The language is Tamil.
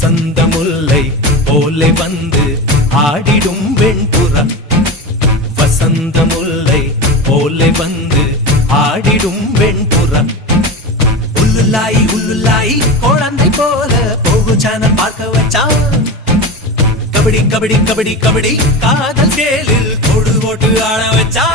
வசந்த முல்லை போலே வந்து ஆடிடும் வெண்புறா. வசந்த முல்லை போலே வந்து ஆடிடும் வெண்புறா. உள்ளுல்லாய் உள்ளுல்லாய் குழந்தை போல போகு சேனல் பார்க்க வச்சான். கபடி கபடி கபடி கபடி காதல் சேலில் கொடு போட்டு ஆட வச்சா.